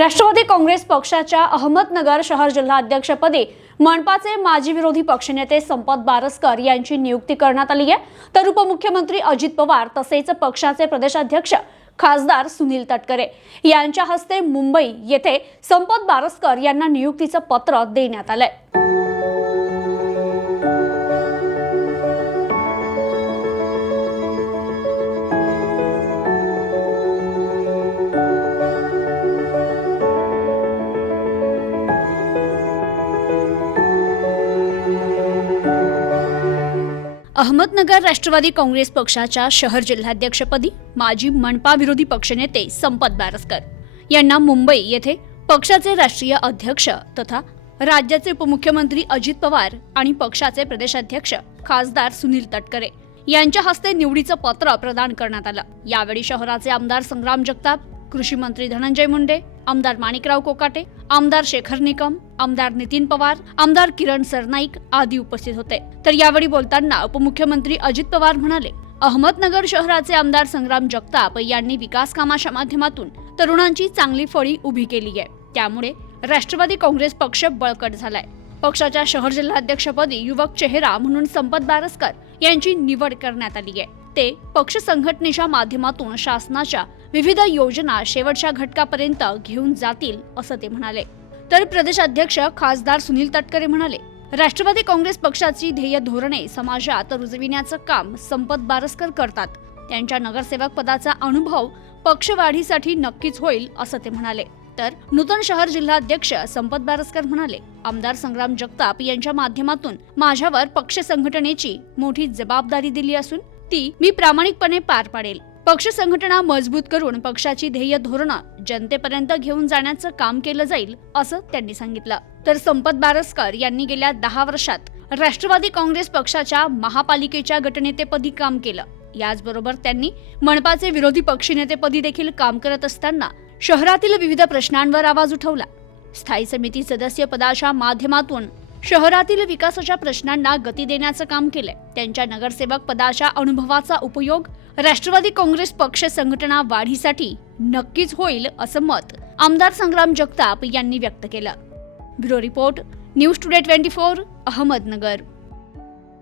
राष्ट्रवादी काँग्रेस पक्षाच्या अहमदनगर शहर जिल्हाध्यक्षपदी मनपाचे माजी विरोधी पक्षनेते संपत बारसकर यांची नियुक्ती करण्यात आली आहे. तर उपमुख्यमंत्री अजित पवार तसेच पक्षाचे प्रदेशाध्यक्ष खासदार सुनील तटकरे यांच्या हस्ते मुंबई येथे संपत बारसकर यांना नियुक्तीचं पत्र देण्यात आलंय. अहमदनगर राष्ट्रवादी काँग्रेस पक्षाच्या शहर जिल्हाध्यक्षपदी माजी मनपा विरोधी पक्षनेते संपत बारसकर यांना मुंबई येथे पक्षाचे राष्ट्रीय अध्यक्ष तथा राज्याचे उपमुख्यमंत्री अजित पवार आणि पक्षाचे प्रदेशाध्यक्ष खासदार सुनील तटकरे यांच्या हस्ते निवडीचं पत्र प्रदान करण्यात आलं. यावेळी शहराचे आमदार संग्राम जगताप कृषी मंत्री धनंजय मुंडे आमदार माणिकराव कोकाटे आमदार शेखर निकम आमदार नितीन पवार आमदार किरण सरनाईक आदी उपस्थित होते. तर यावेळी बोलताना उपमुख्यमंत्री अजित पवार म्हणाले अहमदनगर शहराचे आमदार संग्राम जगताप यांनी विकास कामाच्या माध्यमातून तरुणांची चांगली फळी उभी केली आहे. त्यामुळे राष्ट्रवादी काँग्रेस पक्ष बळकट झालाय. पक्षाच्या शहर जिल्हाध्यक्षपदी युवक चेहरा म्हणून संपत बारसकर यांची निवड करण्यात आली आहे. ते पक्ष संघटनेच्या माध्यमातून शासनाच्या विविध योजना शेवटच्या घटकापर्यंत घेऊन जातील असं ते म्हणाले. तर प्रदेशाध्यक्ष खासदार सुनील तटकरे म्हणाले राष्ट्रवादी काँग्रेस पक्षाची ध्येय धोरणे समाजात रुजविण्याचं काम संपत बारसकर करतात. त्यांच्या नगरसेवक पदाचा अनुभव पक्षवाढीसाठी नक्कीच होईल असं ते म्हणाले. तर नूतन शहर जिल्हाध्यक्ष संपत बारसकर म्हणाले आमदार संग्राम जगताप यांच्या माध्यमातून माझ्यावर पक्ष संघटनेची मोठी जबाबदारी दिली असून ती मी प्रामाणिकपणे पार पाडेल. पक्ष संघटना मजबूत करून पक्षाची ध्येय धोरणं जनतेपर्यंत घेऊन जाण्याचं काम केलं जाईल असं त्यांनी सांगितलं. तर संपत बारसकर यांनी गेल्या दहा वर्षात राष्ट्रवादी काँग्रेस पक्षाच्या महापालिकेच्या गटनेतेपदी काम केलं. याचबरोबर त्यांनी मनपाचे विरोधी पक्षनेतेपदी देखील काम करत असताना शहरातील विविध प्रश्नांवर आवाज उठवला. स्थायी समिती सदस्य पदाच्या माध्यमातून शहरातील विकासाच्या प्रश्नांना गती देण्याचं काम केलंय. त्यांच्या नगरसेवक पदाच्या अनुभवाचा उपयोग राष्ट्रवादी काँग्रेस पक्ष संघटना वाढीसाठी नक्कीच होईल असं मत आमदार संग्राम जगताप यांनी व्यक्त केलं. Bureau report news today twenty four Ahmednagar.